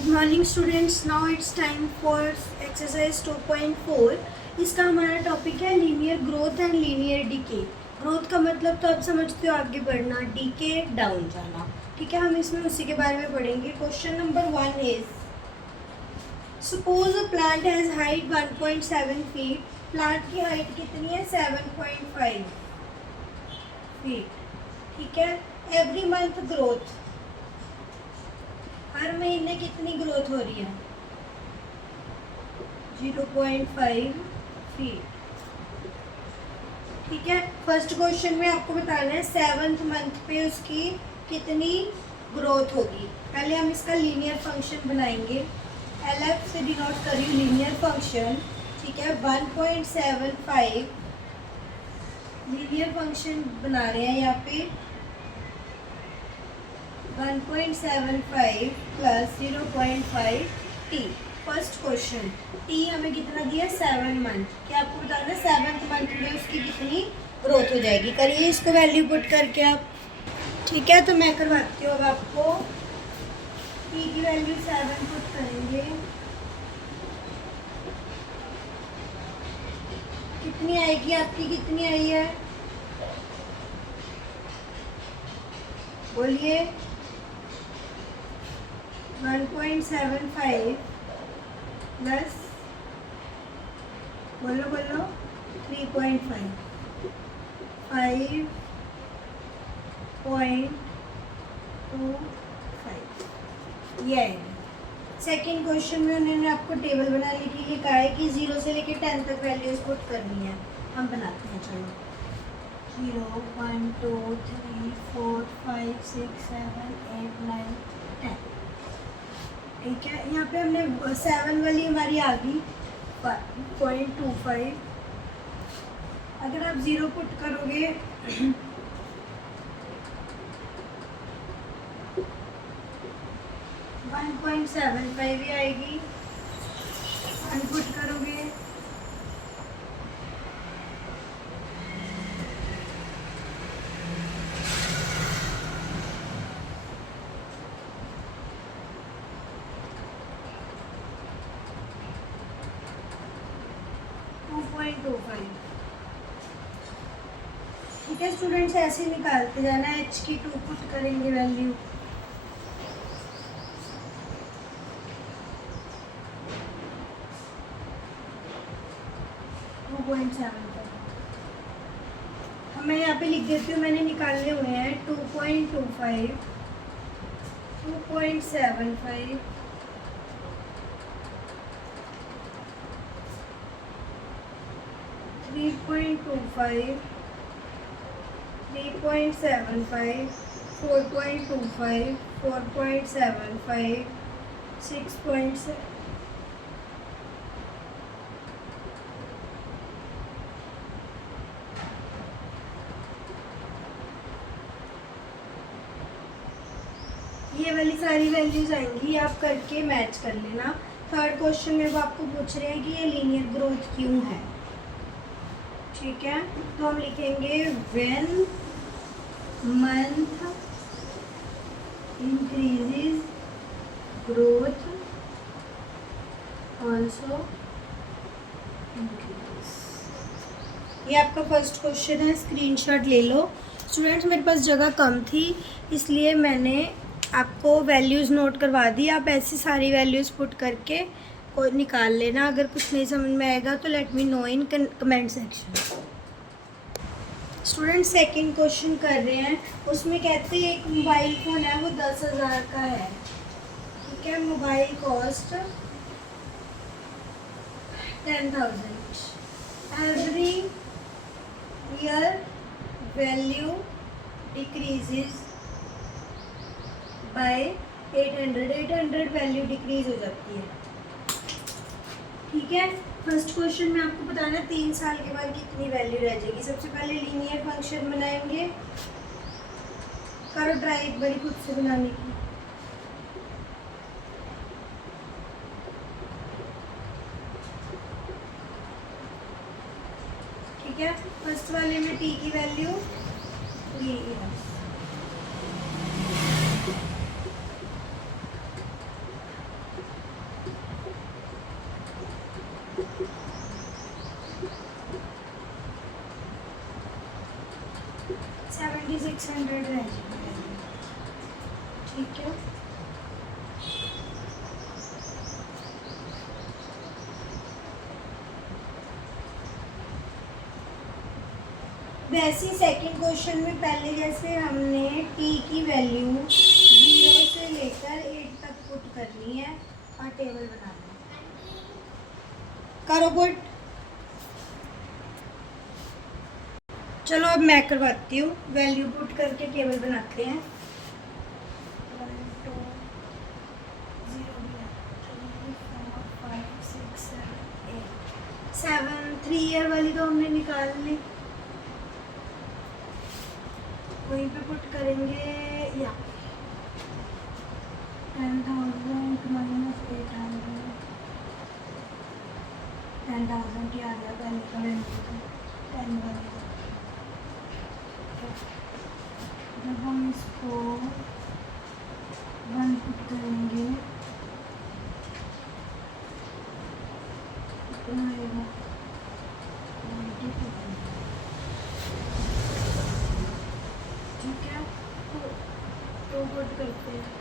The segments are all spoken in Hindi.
Good morning students, now it's time for exercise 2.4। इसका हमारा टॉपिक है linear growth and linear decay. Growth का मतलब तो आप समझते हो आगे बढ़ना, डीके डाउन जाना। ठीक है, हम इसमें उसी के बारे में पढ़ेंगे। Question number 1 is suppose a plant has height 1.7 feet. Plant की हाइट कितनी है? 7.5 फीट। ठीक है, एवरी मंथ ग्रोथ, हर महीने कितनी ग्रोथ हो रही है? 0.5 फीट। ठीक है, फर्स्ट क्वेश्चन में आपको बताना है 7th मंथ पे उसकी कितनी ग्रोथ होगी। पहले हम इसका लीनियर फंक्शन बनाएंगे। LF से डिनोट करिए लीनियर फंक्शन। ठीक है, 1.75 लीनियर फंक्शन बना रहे हैं यहाँ पे। 1.75 plus 0.5 T. First question, T हमें कितना दिया? 7 मंथ। क्या आपको बताना है 7th मंथ में उसकी कितनी ग्रोथ हो जाएगी? करिए इसको वैल्यू पुट करके आप। ठीक है, तो मैं करवाती हूँ अब आपको। टी की वैल्यू 7 पुट करेंगे, कितनी आएगी आपकी? कितनी आई है बोलिए? 1.75 प्लस बोलो 3.5 5.25 ये आएगा। सेकेंड क्वेश्चन में उन्होंने आपको टेबल बनाने के लिए कहा है कि 0 से लेकर 10 तक वैल्यूज पुट करनी है। हम बनाते हैं, चलो। 0 1 2 3 4 5 6 7 8 9 10। ठीक है, यहाँ पे हमने 7 वाली हमारी आ गई 0.25। अगर आप 0 पुट करोगे 1.75 ही आएगी। 1 पुट करोगे 2.25। ठीक है स्टूडेंट्स, ऐसे निकालते जाना है। h की 2 पुट करेंगे वैल्यू। मैं यहाँ पे लिख देती हूँ, मैंने निकालने हुए हैं 2.25 2.75 3.25 3.75 4.25 4.75 6.7 ये वाली सारी वैल्यूज आएंगी, आप करके मैच कर लेना। थर्ड क्वेश्चन में वो आपको पूछ रहे हैं कि ये लीनियर ग्रोथ क्यों है। ठीक है, तो हम लिखेंगे when month increases growth also increases. ये आपका फर्स्ट क्वेश्चन है, स्क्रीनशॉट ले लो। स्टूडेंट्स, मेरे पास जगह कम थी इसलिए मैंने आपको वैल्यूज़ नोट करवा दी। आप ऐसी सारी वैल्यूज़ पुट करके को निकाल लेना। अगर कुछ नहीं समझ में आएगा तो let me know in comment section. Student, second question कर रहे हैं, उसमें कहते हैं एक मोबाइल फ़ोन है, वो 10,000 का है। ठीक है, mobile cost 10,000। Every year value decreases bye 800 value decrease हो जाती है। ठीक है, फर्स्ट क्वेश्चन में आपको बताना है 3 साल के बाद कितनी वैल्यू रह जाएगी। सबसे पहले लीनियर फंक्शन बनाएंगे। करो ट्राई एक बारी खुद से बनाने की। ठीक है, फर्स्ट वाले में टी की वैल्यू 3 है। 600 रह जाएगी। ठीक है, वैसे सेकंड क्वेश्चन में पहले जैसे हमने t की वैल्यू 0 से लेकर 8 तक पुट करनी है और टेबल बनाना है। करो पुट। चलो अब मैं करवाती हूँ, वैल्यू पुट करके टेबल बनाते हैं। 1 2 0 3 4 5 6 7 8 7 3 ईयर वाली तो हमने निकाल ली, वहीं पे पुट करेंगे या 10,000 माइनस 800 10,000 की आ गया पहले का वैल्यू तो 10 वाली। जब हम इसको 1 पुट करेंगे कितना आएगा 92। ठीक है, तो पुट करते हैं।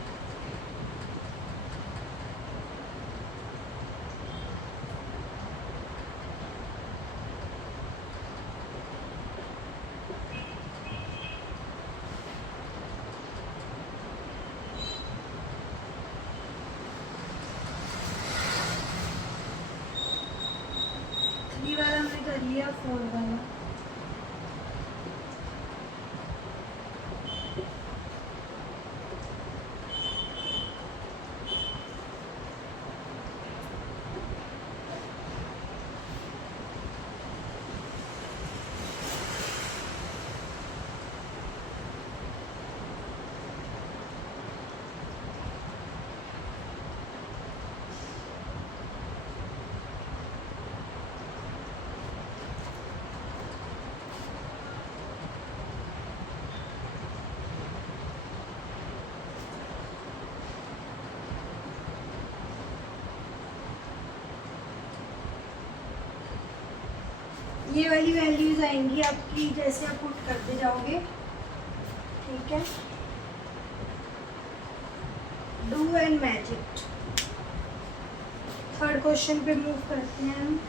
थ्री वाला हमने कर लिया, 4 वाला ये वाली वैल्यूज आएंगी आपकी जैसे आप पुट करते जाओगे। ठीक है, do and match it. Third question पे मूव करते हैं हम।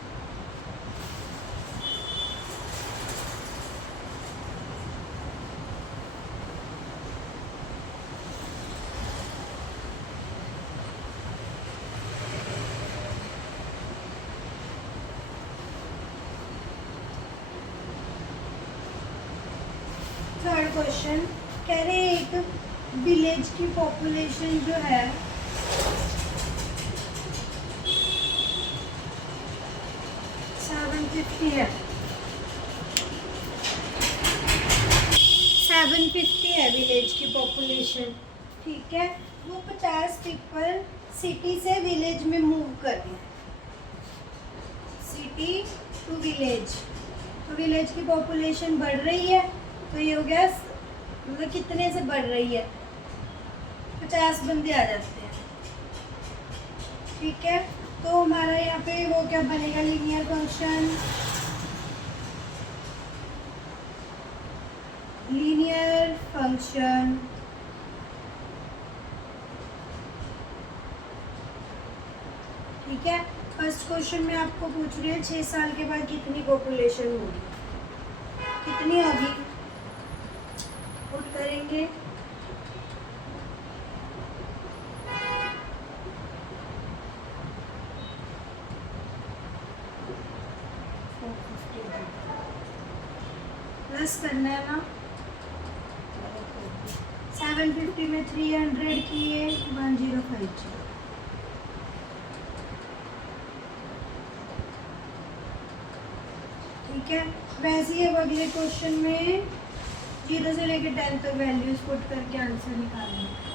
थर्ड क्वेश्चन कह रहे एक विलेज की पॉपुलेशन जो है 750 है, 750 है विलेज की पॉपुलेशन। ठीक है, वो 50 पीपल सिटी से विलेज में मूव कर रहे हैं, सिटी टू विलेज। तो विलेज की पॉपुलेशन बढ़ रही है, तो ये हो गया मतलब कितने से बढ़ रही है, 50 बंदे आ जाते हैं। ठीक है, तो हमारा यहाँ पे वो क्या बनेगा, लीनियर फंक्शन, लीनियर फंक्शन ठीक है। फर्स्ट क्वेश्चन में आपको पूछ रही है 6 साल के बाद कितनी पॉपुलेशन होगी, कितनी होगी पुट करेंगे। प्लस करना है ना, 750 में 300 किए 1050। ठीक है, वैसे ही अब अगले क्वेश्चन में 0 से लेकर 10 तक वैल्यूज पुट करके आंसर निकालना है।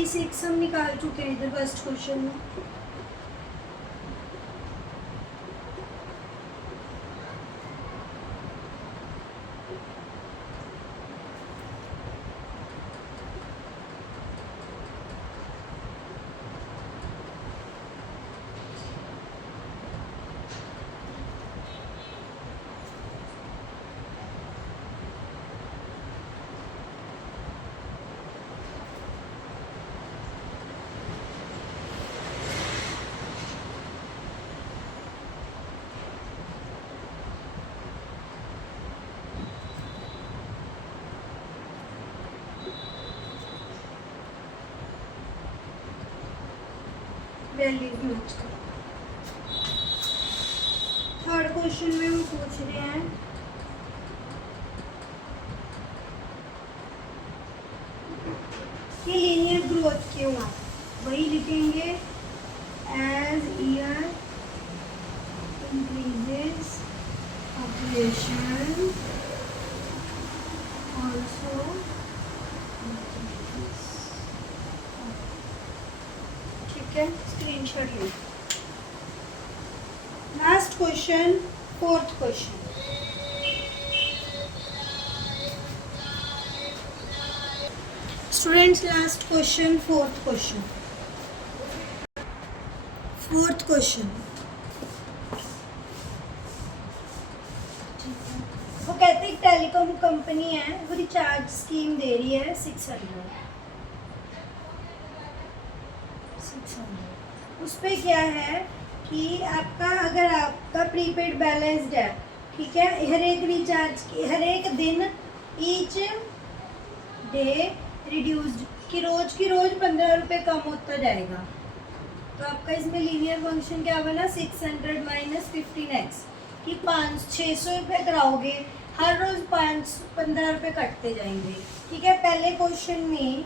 36 हम निकाल चुके हैं इधर फर्स्ट क्वेश्चन में। वैल्यूज मैच करो। थर्ड क्वेश्चन में हम पूछ रहे हैं कि लीनियर ग्रोथ क्यों है, वही लिखेंगे as year increases population also screenshot ले। Last question, fourth question. Students last question, fourth question. Fourth question वो कहते हैं टेलीकॉम कंपनी है, वो रिचार्ज स्कीम दे रही है 600। उस पर क्या है कि आपका अगर आपका प्रीपेड बैलेंस्ड है, ठीक है, हर एक रिचार्ज की हर एक दिन ईच डे रिड्यूस्ड कि रोज 15 रुपये कम होता जाएगा। तो आपका इसमें लीनियर फंक्शन क्या बना 600 माइनस 15x कि 600 रुपये कराओगे, हर रोज 15 रुपये कटते जाएंगे। ठीक है, पहले क्वेश्चन में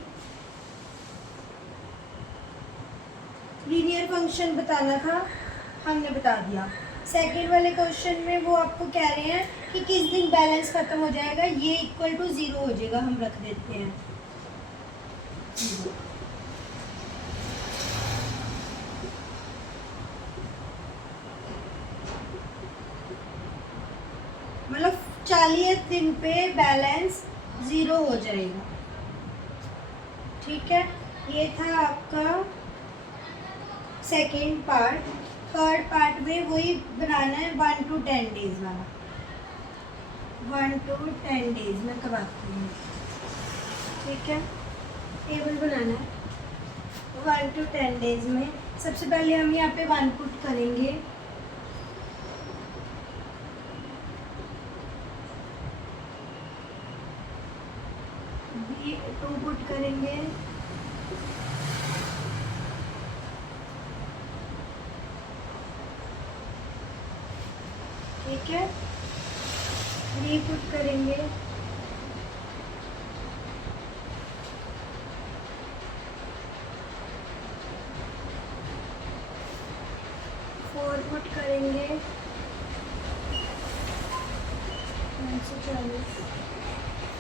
लीनियर फंक्शन बताना था, हमने बता दिया। सेकंड वाले क्वेश्चन में वो आपको कह रहे हैं कि किस दिन बैलेंस खत्म हो जाएगा, ये इक्वल टू 0 हो जाएगा, हम रख देते हैं 0। मतलब 40 दिन पे बैलेंस 0 हो जाएगा। ठीक है, ये था आपका सेकेंड पार्ट। थर्ड पार्ट में वही बनाना है 1 to 10 डेज वाला। 1 to 10 डेज में करवाती हूँ। ठीक है, टेबल बनाना है 1 to 10 डेज में। सबसे पहले हम यहाँ पे 1 पुट करेंगे, बी 2 पुट करेंगे, ठीक है, 3 पुट करेंगे, 4 पुट करेंगे,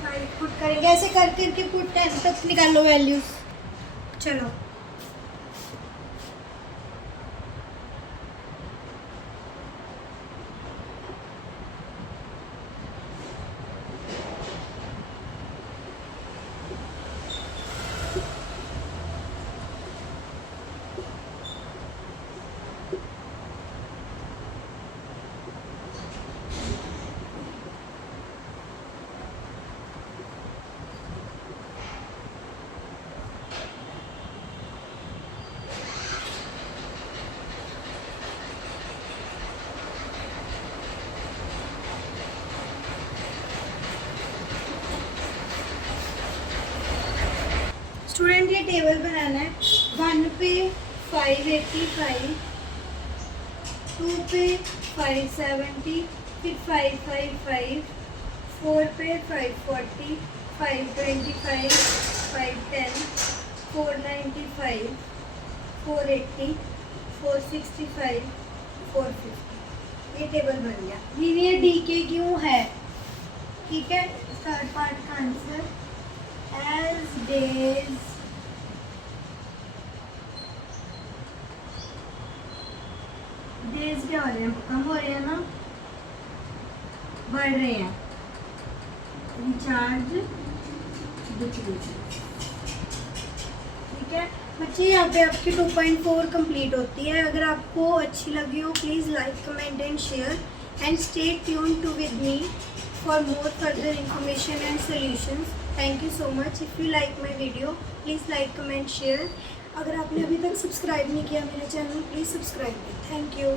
5 पुट करेंगे। ऐसे कर करके पुट 10 तक निकालो वैल्यूज। चलो स्टूडेंट ये टेबल बनाना है। 1 पे 585, 2 पे 570, फिर 555, 4 पे 540, 525, 510, 495, 480, 465, 450। ये टेबल बन गया। लीनियर डीके क्यों है? ठीक है, थर्ड पार्ट का आंसर as days डेज क्या हो रहे हैं, कम हो रहे हैं ना, बढ़ रहे हैं। Recharge decrease. ठीक है बच्चे, यहाँ पे आपकी 2.4 कंप्लीट होती है। अगर आपको अच्छी लगी हो please like comment and share and stay tune to with me for more further information and solutions. Thank you so much. If you like my video, please like, comment, share. अगर आपने अभी तक सब्सक्राइब नहीं किया मेरे channel, please subscribe. Thank you.